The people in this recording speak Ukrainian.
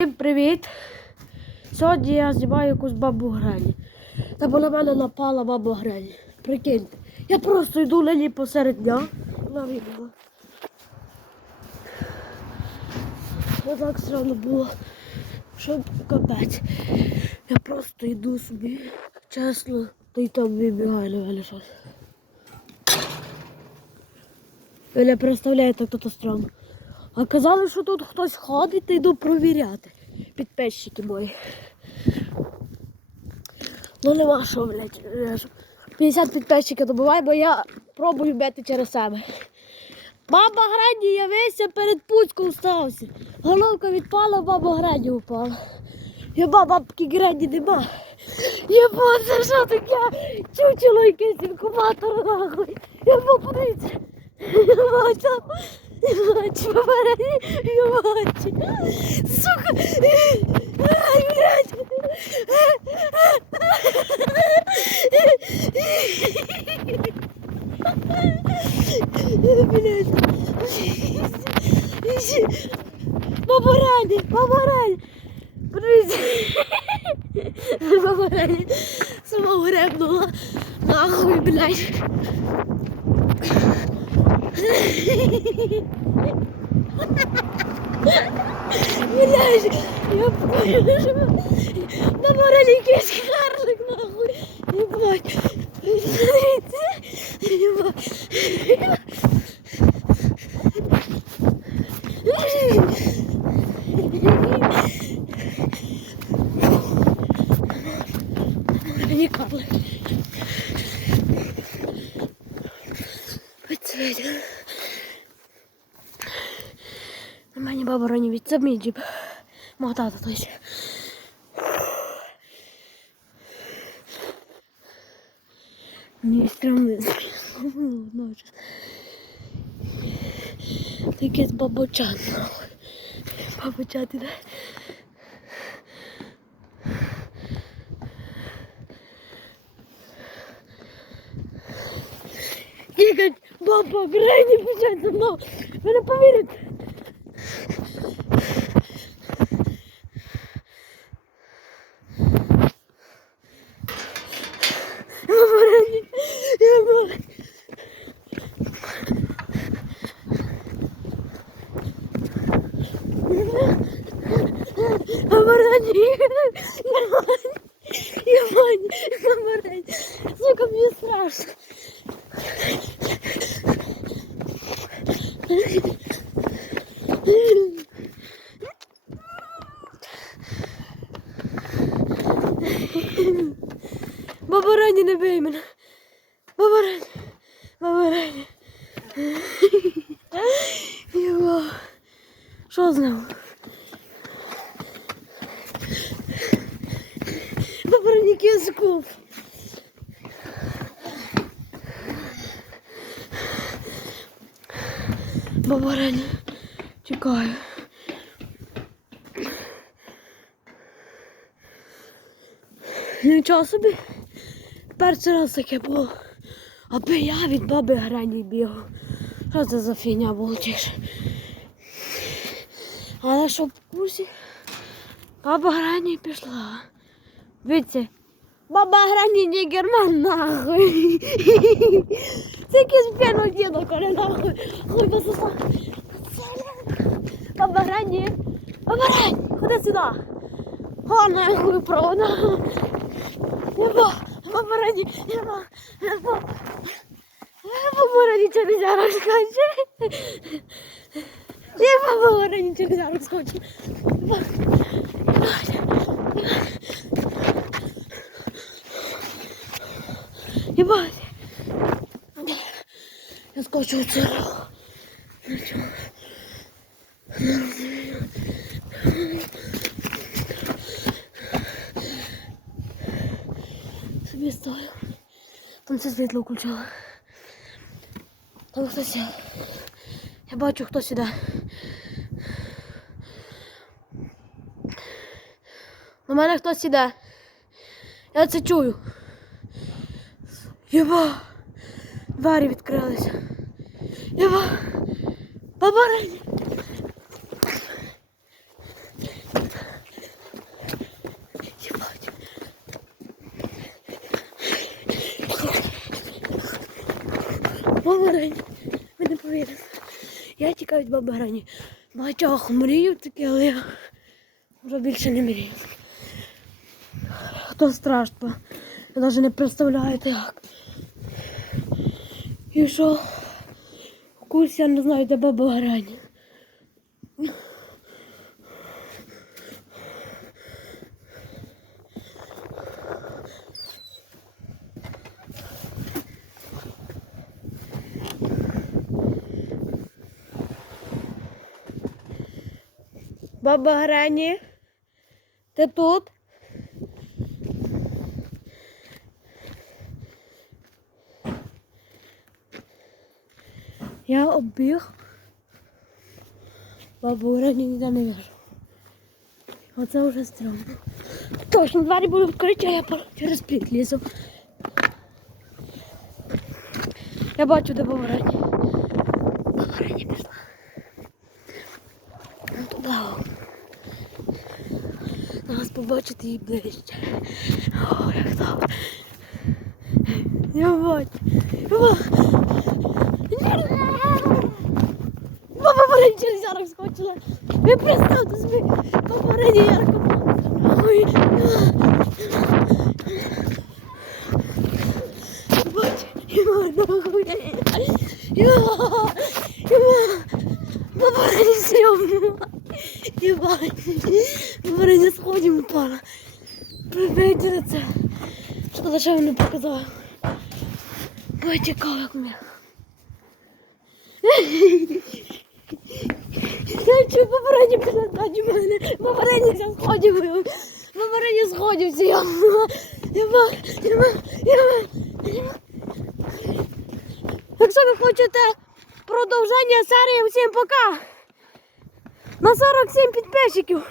Всім привіт! Сьогодні я знімаю якусь бабу Грені. Та бо на мене напала баба Грені. Прикиньте. Я просто йду на ній посеред дня. Вона вибігла. Ось так странно було. Що капець. Я просто йду собі. Чесно, та й там вибігає на мене щось. Ви не представляєте, як тут странно. А казали, що тут хтось ходить, та йду провіряти. Підписчики мої. Ну нема що, блядь. е, 50 підписчиків добуває, бо я пробую бити через себе. Баба Граді явився перед Пуцьком стався. Головка відпала, баба Граді упала. Єба бабки Граді нема. Єба, це що таке? Чучело якесь інкубатор нахуй. Єба, подивіться. Я бачу. Я бачу, попередні. Я бачу. Сука. Ай, блядь. Блядь. Баба Рані, баба Рані. Подивіться. Баба Рані самого репнула. Нахуй, блядь. Блядь, я понял. Баба Рані якийсь карлик, нахуй. Ебать. Ебать. Не капли. Оцеть. На мене баба рані від це мій джип. Мого тата то ще. Мені стрімно водночас. Таке з бабочат. нахуй. Бабочат іде. Тікать, баба, Грені біжать за мною. Ви не повірите. Баба Грені, я бачу. Баба Грені, я бачу. Я бачу, баба Грені. Сука, мені страшно. Баба Рані, не бий мене. Баба Рані. Баба Рані. Його. Що з ним? Баба Рані кізкуп. Баба Рані. Чекаю. Нічого собі. Перший раз таке було. Аби я від баби грані бігав. Що це за фігня було тіше? Але що в курсі? Баба грані пішла. Дивіться. Баба грані герман нахуй. Це якийсь п'яно дідо коли нахуй. Хуй пососа. Баба грані. Баба грані. Ходи сюди. О, нахуй провода. Нема, баба раді, нема, нема. Баба раді через зараз скаче. Нема, баба раді через зараз скаче. Ебать. Я скочу в церкву. Собі стою. Там це світло включало. Там хтось. є. Я бачу, хтось іде. На мене хтось іде. Я це чую. Єва! Двері відкрилися. Єба Поборені! Бабарані, ви не повірите. Я тікаю від бабарані. Багатьох мрію таке, але я вже більше не мрію. То страшно. Ви навіть не представляєте як. І що? В курсі я не знаю, де баба Грані. Баба Грані, ти тут? Я обіг. Бабу Грані ніде не вижу. Оце вже стрьомно. Точно, двері були відкриті, а я через пліт лізу. Я бачу, де баба Грані. Баба пішла. Туди. Зараз побачити її ближче. О, як добре. Я бачу. Я бачу. Баба Варені через ярок скочила. Ви представте собі, баба Варені ярко. Ой. Бач, Іма, нахуй. Іма, Іма. Баба Варені сьому. Єбать. Баба Варені сходимо упала. Прибейте це. Шкода, що я не показала. Ой, цікаво, як ми. Я чую попередні мене. Попередні я сходів. Попередні сходів всі. Якщо ви хочете продовження серії, всім пока. На 47 підписчиків.